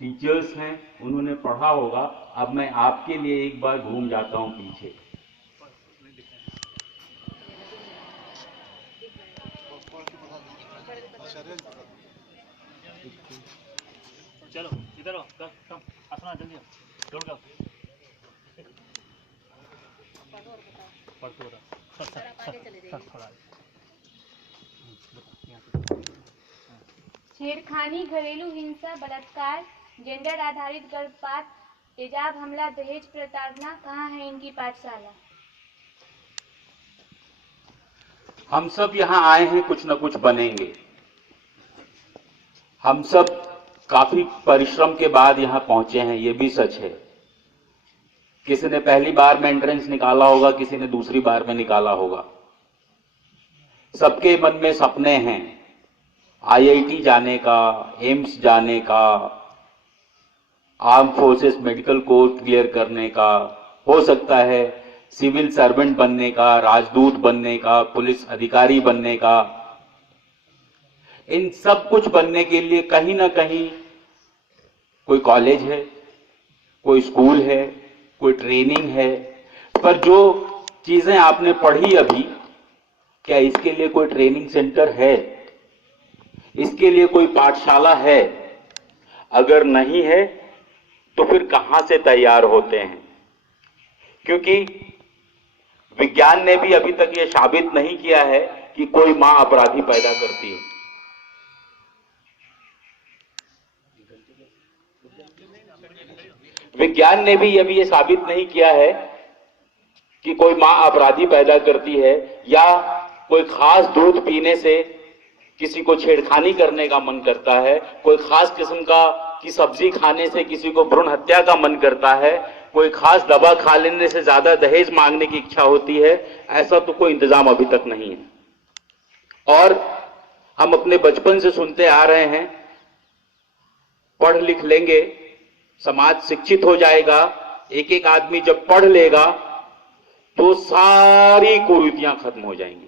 Teachers हैं उन्होंने पढ़ा होगा। अब मैं आपके लिए एक बार घूम जाता हूं पीछे। चलो इधर आओ, कम आसना जल्दी दौड़ जाओ। पढ़ते थोड़ा छेड़खानी, घरेलू हिंसा, बलात्कार, जेंडर आधारित गर्भपात, तेजाब हमला, दहेज प्रताड़ना, कहाँ है इनकी पाठशाला? हम सब यहां आए हैं कुछ न कुछ बनेंगे। हम सब काफी परिश्रम के बाद यहां पहुंचे हैं, ये भी सच है। किसी ने पहली बार में एंट्रेंस निकाला होगा, किसी ने दूसरी बार में निकाला होगा। सबके मन में सपने हैं, आईआईटी जाने का, एम्स जाने का, arm forces medical course clear करने का, हो सकता है सिविल सर्वेंट बनने का, राजदूत बनने का, पुलिस अधिकारी बनने का। इन सब कुछ बनने के लिए कहीं ना कहीं कोई कॉलेज है, कोई स्कूल है, कोई ट्रेनिंग है। पर जो चीजें आपने पढ़ी अभी, क्या इसके लिए कोई ट्रेनिंग सेंटर है? इसके लिए कोई पाठशाला है? अगर नहीं है तो फिर कहां से तैयार होते हैं? क्योंकि विज्ञान ने भी अभी तक यह साबित नहीं किया है कि कोई मां अपराधी पैदा करती है। विज्ञान ने भी अभी यह साबित नहीं किया है कि कोई मां अपराधी पैदा करती है, या कोई खास दूध पीने से किसी को छेड़खानी करने का मन करता है, कोई खास किस्म की सब्जी खाने से किसी को भ्रूण हत्या का मन करता है, कोई खास दवा खा लेने से ज्यादा दहेज मांगने की इच्छा होती है। ऐसा तो कोई इंतजाम अभी तक नहीं है। और हम अपने बचपन से सुनते आ रहे हैं, पढ़ लिख लेंगे, समाज शिक्षित हो जाएगा, एक एक आदमी जब पढ़ लेगा तो सारी कुरीतियां खत्म हो जाएंगी।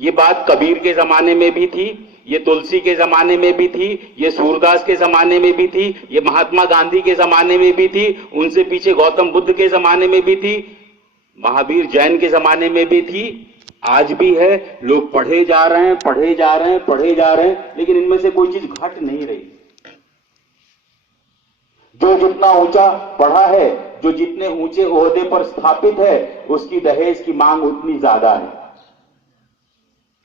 ये बात कबीर के जमाने में भी थी, ये तुलसी के जमाने में भी थी, ये सूरदास के जमाने में भी थी, ये महात्मा गांधी के जमाने में भी थी, उनसे पीछे गौतम बुद्ध के जमाने में भी थी, महावीर जैन के जमाने में भी थी, आज भी है। लोग पढ़े जा रहे हैं, पढ़े जा रहे हैं, पढ़े जा रहे हैं, लेकिन इनमें से कोई चीज घट नहीं रही। जो जितना ऊंचा पढ़ा है, जो जितने ऊंचे ओहदे पर स्थापित है, उसकी दहेज की मांग उतनी ज्यादा है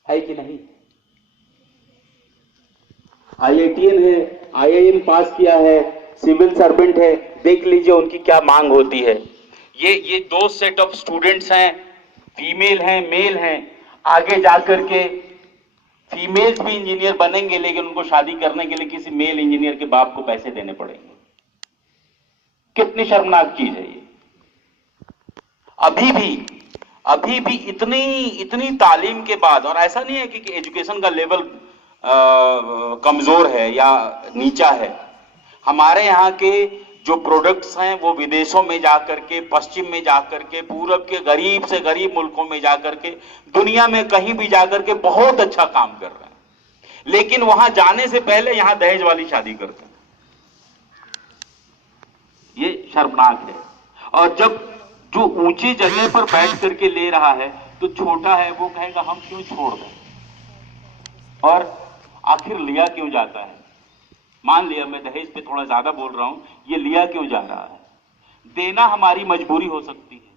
कि नहीं? आईआईटीएन है, आईआईएम पास किया है, सिविल सर्वेंट है, देख लीजिए उनकी क्या मांग होती है। ये दो सेट ऑफ स्टूडेंट्स हैं, फीमेल हैं, मेल हैं। आगे जाकर के फीमेल्स भी इंजीनियर बनेंगे, लेकिन उनको शादी करने के लिए किसी मेल इंजीनियर के बाप को पैसे देने पड़ेंगे। कितनी शर्मनाक चीज है ये। अभी भी इतनी तालीम के बाद, और ऐसा नहीं है कि एजुकेशन का लेवल कमजोर है या नीचा है। हमारे यहाँ के जो प्रोडक्ट्स हैं वो विदेशों में जाकर के, पश्चिम में जाकर के, पूरब के गरीब से गरीब मुल्कों में जाकर के, दुनिया में कहीं भी जाकर के बहुत अच्छा काम कर रहे हैं। लेकिन वहां जाने से पहले यहां दहेज वाली शादी करते हैं। ये शर्मनाक है। और जब जो ऊंची जगह पर बैठ करके ले रहा है, तो छोटा है वो कहेगा हम क्यों छोड़ दें। और आखिर लिया क्यों जाता है? मान लिया मैं दहेज पे थोड़ा ज्यादा बोल रहा हूं, ये लिया क्यों जा रहा है? देना हमारी मजबूरी हो सकती है,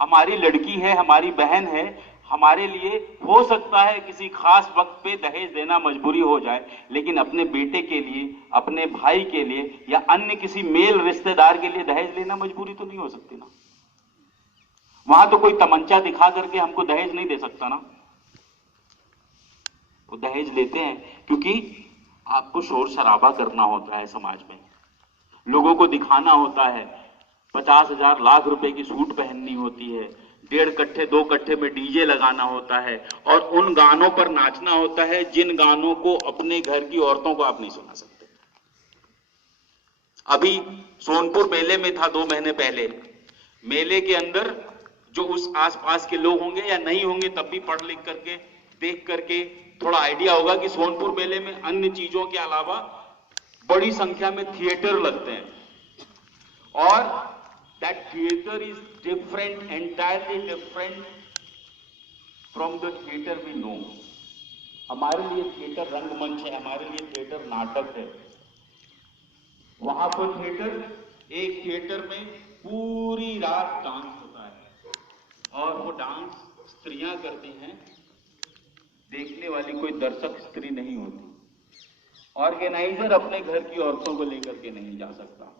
हमारी लड़की है, हमारी बहन है, हमारे लिए हो सकता है किसी खास वक्त पे दहेज देना मजबूरी हो जाए, लेकिन अपने बेटे के लिए, अपने भाई के लिए, या अन्य किसी मेल रिश्तेदार के लिए दहेज लेना मजबूरी तो नहीं हो सकती ना। वहां तो कोई तमंचा दिखा करके हमको दहेज नहीं दे सकता ना। वो दहेज लेते हैं क्योंकि आपको शोर शराबा करना होता है, समाज में लोगों को दिखाना होता है, 50,000 लाख रुपए की सूट पहननी होती है, 1.5 कट्ठे 2 कट्ठे में डीजे लगाना होता है, और उन गानों पर नाचना होता है जिन गानों को अपने घर की औरतों को आप नहीं सुना सकते। अभी सोनपुर मेले में था 2 महीने पहले। मेले के अंदर जो उस आसपास के लोग होंगे या नहीं होंगे, तब भी पढ़ लिख करके देख करके थोड़ा आइडिया होगा कि सोनपुर मेले में अन्य चीजों के अलावा बड़ी संख्या में थिएटर लगते हैं और that theatre is different, entirely different from the theatre we know. हमारे लिए थिएटर रंगमंच है, हमारे लिए थिएटर नाटक है। वहां पर थिएटर, एक थिएटर में पूरी रात डांस होता है और वो डांस स्त्रियां करती हैं, देखने वाली कोई दर्शक स्त्री नहीं होती। ऑर्गेनाइजर अपने घर की औरतों को लेकर के नहीं जा सकता।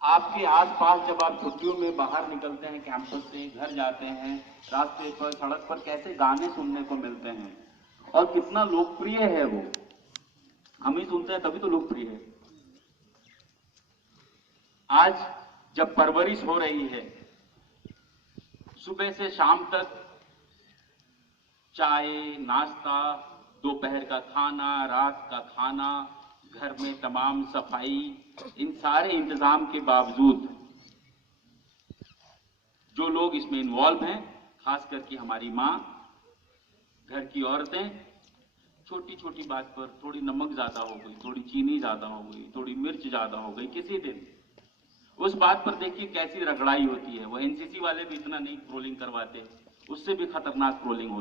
आपके आसपास जब आप छुट्टियों में बाहर निकलते हैं, कैंपस से घर जाते हैं, रास्ते पर, सड़क पर कैसे गाने सुनने को मिलते हैं और कितना लोकप्रिय है वो। हम ही सुनते हैं तभी तो लोकप्रिय है। आज जब परवरिश हो रही है, सुबह से शाम तक चाय, नाश्ता, दोपहर का खाना, रात का खाना, घर में तमाम सफाई, इन सारे इंतजाम के बावजूद जो लोग इसमें इन्वॉल्व हैं, खास करके हमारी माँ, घर की औरतें, छोटी छोटी बात पर थोड़ी नमक ज्यादा हो गई, थोड़ी चीनी ज्यादा हो गई, थोड़ी मिर्च ज्यादा हो गई किसी दिन, उस बात पर देखिए कैसी रगड़ाई होती है। वो एनसीसी वाले भी इतना नहीं ट्रोलिंग करवाते, उससे भी खतरनाक ट्रोलिंग होती है।